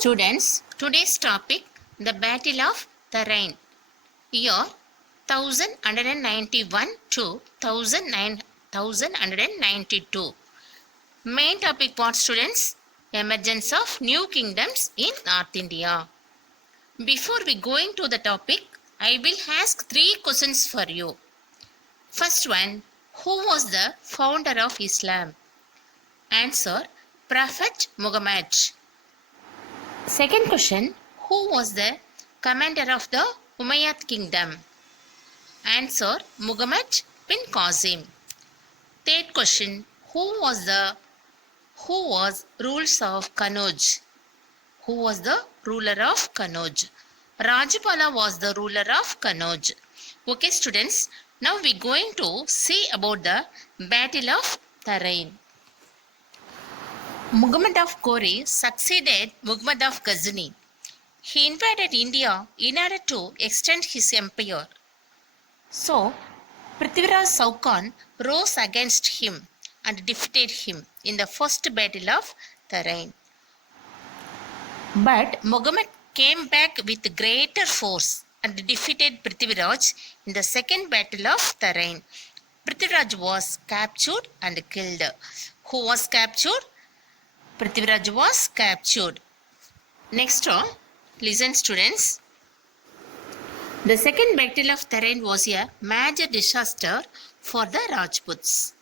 students, today's topic the Battle of Tarain, year 1191 to 1192. Main topic what students? Emergence of new kingdoms in North India. Before we going to the topic, I will ask three questions for you. First one, who was the founder of Islam? Answer, Prophet Muhammad. Second question, who was the commander of the Umayyad kingdom? Answer, Muhammad bin Qasim. Third question, who was rulers of Kannauj? Who was the ruler of Kannauj? Rajapala was the ruler of Kannauj. Okay students, now we going to see about the Battle of Tarain. Muhammad of Ghori succeeded Muhammad of Ghazni. He invaded India in order to extend his empire. So, Prithviraj Chauhan rose against him and defeated him in the first battle of Tarain. But Muhammad came back with greater force and defeated Prithviraj in the second battle of Tarain. Prithviraj was captured and killed. Who was captured? Prithviraj was captured. Next on, listen students. The second battle of Tarain was a major disaster for the Rajputs.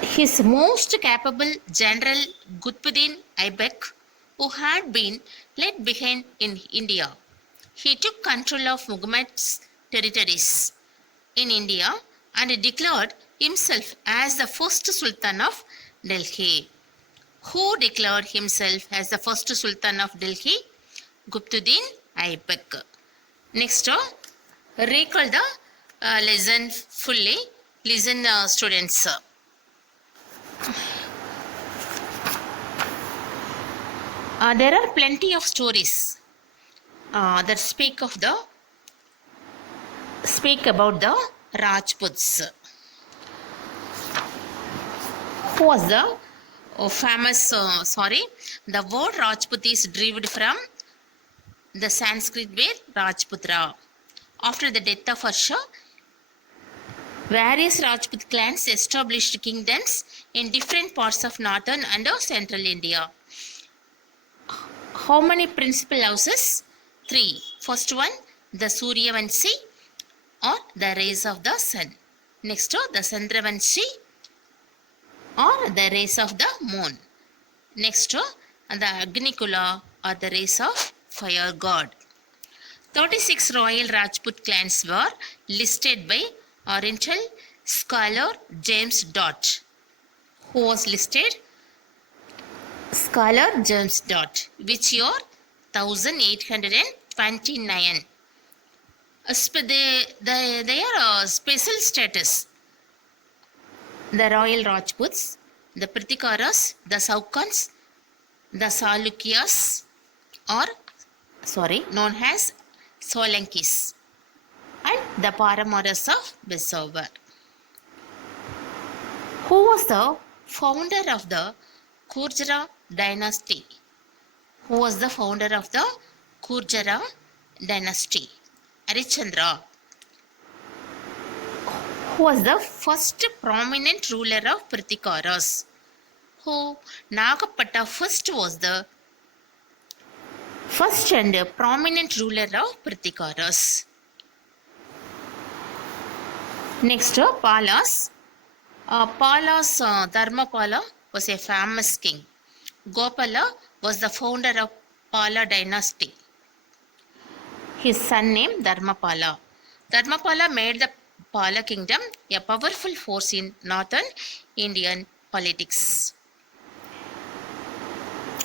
His most capable general Qutbuddin Aibak, who had been left behind in India, he took control of Muhammad's territories in India and declared himself as the first Sultan of Delhi. Who declared himself as the first Sultan of Delhi? Qutbuddin Aibak. Next, recall the lesson fully. Listen, students. There are plenty of stories that speak about the Rajputs. Who was the famous? The word Rajput is derived from the Sanskrit word Rajputra. After the death of Harsha, various Rajput clans established kingdoms in different parts of northern and central India. How many principal houses? 3. First one, the Suryavanshi or the rays of the sun. Next, the Chandravanshi or the rays of the moon. Next, the Agnikula or the rays of fire god. 36 royal Rajput clans were listed by Oriental scholar James Dot. Who was listed? Scholar James Dot. Which year? 1829. Their special status. The royal Rajputs, the Pritikaras, the Chauhans, the Chalukyas known as Solankis, and the Paramaras of Peshawar. Who was the founder of the Gurjara dynasty? Who was the founder of the Gurjara dynasty? Harishchandra. Who was the first prominent ruler of Pritikaras? Who? Nagapata first was the first and prominent ruler of Pritikaras. Next, Palas. Dharmapala was a famous king. Gopala was the founder of Pala dynasty. His son named Dharmapala. Dharmapala made the Pala kingdom a powerful force in northern Indian politics.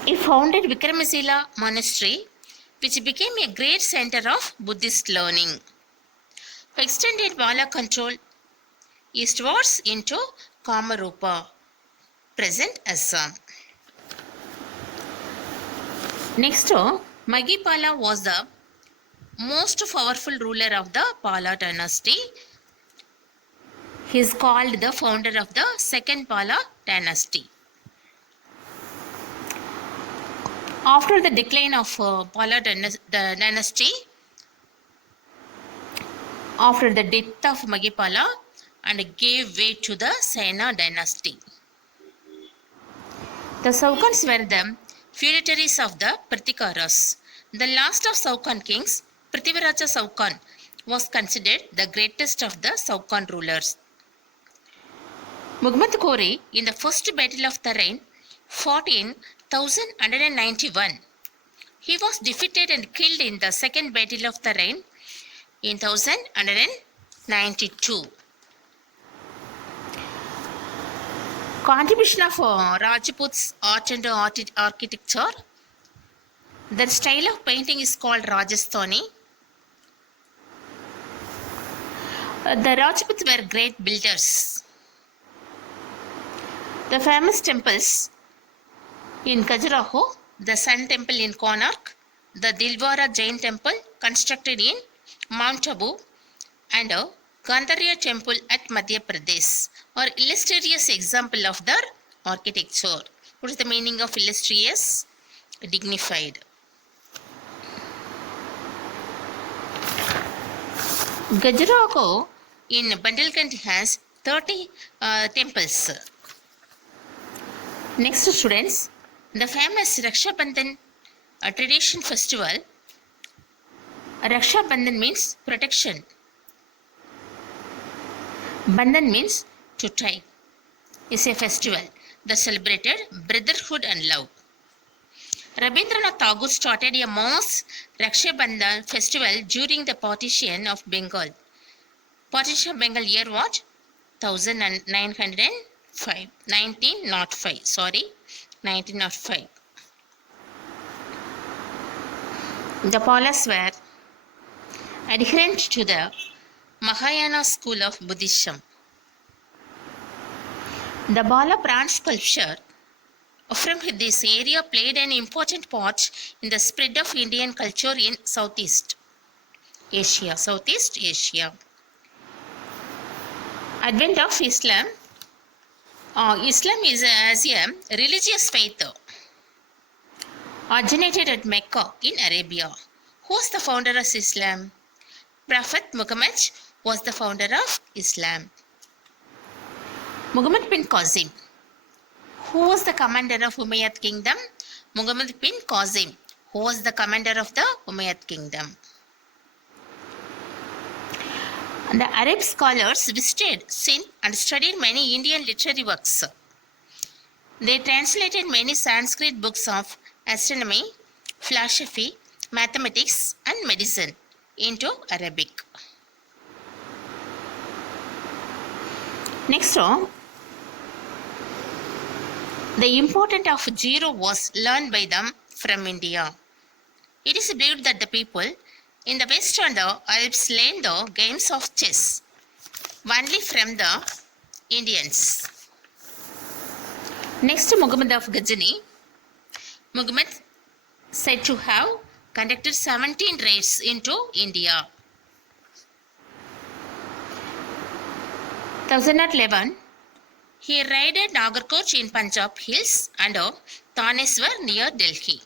He founded Vikramasila monastery, which became a great center of Buddhist learning. He extended Pala control eastwards into Kamarupa, present Assam. Next, Magipala was the most powerful ruler of the Pala dynasty. He is called the founder of the second Pala dynasty. After the decline of Pala dynasty, after the death of Magipala, and gave way to the Sena dynasty. The Saukans were the feudatories of the Pratikaras. The last of Saukan kings, Prithivaraja Saukan, was considered the greatest of the Saukan rulers. Muhammad Ghori, in the first battle of Tarain, fought in 1191. He was defeated and killed in the second battle of Tarain in 1192. Contribution of Rajput's art and architecture. Their style of painting is called Rajasthani. The Rajputs were great builders. The famous temples in Khajuraho, the Sun Temple in Konark, the Dilwara Jain Temple constructed in Mount Abu, and Gandharya Temple at Madhya Pradesh are illustrious example of their architecture. What is the meaning of illustrious? Dignified. Khajuraho in Bundelkhand has 30 temples. Next, students, the famous Raksha Bandhan tradition festival. Raksha Bandhan means protection. Bandhan means to tie. Is a festival that celebrated brotherhood and love. Rabindranath Tagore started a mass Raksha Bandhan festival during the partition of Bengal. Partition of Bengal year what? 1905. The Palas were adherent to the Mahayana school of Buddhism. The Bala bronze sculpture from this area played an important part in the spread of Indian culture in Southeast Asia. Advent of Islam. Islam is as a religious faith originated at Mecca in Arabia. Who was the founder of Islam? Prophet Muhammad was the founder of Islam. Muhammad bin Qasim. Who was the commander of Umayyad kingdom? Muhammad bin Qasim. Who was the commander of the Umayyad kingdom? The Arab scholars visited Sindh and studied many Indian literary works. They translated many Sanskrit books of astronomy, philosophy, mathematics, and medicine into Arabic. Next, the importance of zero was learned by them from India. It is believed that the people in the West and the Alps learned the games of chess only from the Indians. Next, Muhammad of Ghazni. Muhammad said to have conducted 17 raids into India. 1011, he raided Nagarkot in Punjab hills and Thaneswar near Delhi.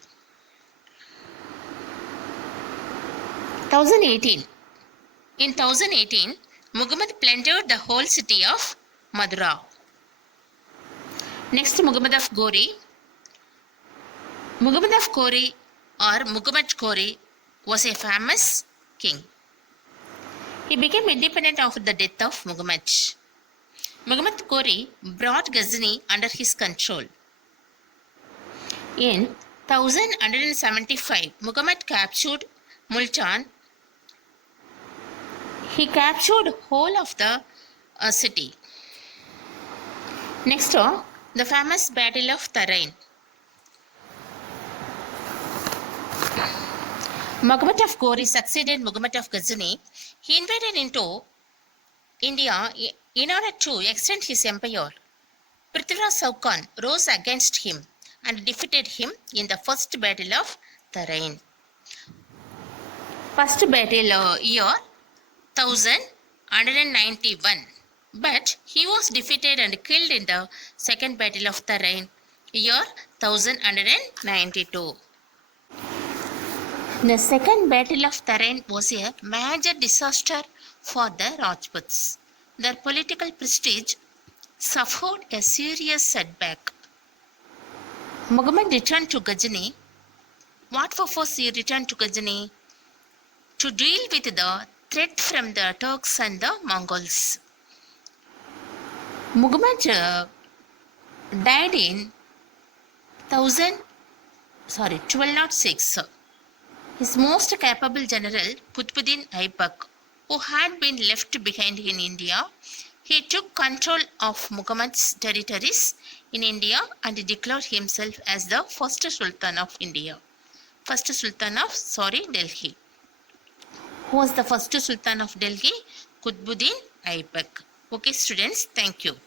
1018. In 1018, Muhammad plundered the whole city of Madura. Next, Muhammad of Ghori. Muhammad of Ghori or Muhammad Ghori was a famous king. He became independent after the death of Muhammad. Muhammad Ghori brought Ghazni under his control. In 1175, Muhammad captured Multan. He captured whole of the city. Next, the famous Battle of Tarain. Muhammad of Ghori succeeded Muhammad of Ghazni. He invaded into India in order to extend his empire. Prithviraj Saukan rose against him and defeated him in the first battle of Tarain. First battle year 1191, but he was defeated and killed in the second battle of Tarain year 1192. The Second Battle of Tarain was a major disaster for the Rajputs. Their political prestige suffered a serious setback. Muhammad returned to Ghazni. What purpose he returned to Ghazni? To deal with the threat from the Turks and the Mongols. Muhammad died in 1206. His most capable general, Qutbuddin Aibak, who had been left behind in India, he took control of Muhammad's territories in India and declared himself as the first Sultan of India. Delhi. Who was the first Sultan of Delhi? Qutbuddin Aibak. Okay, students, thank you.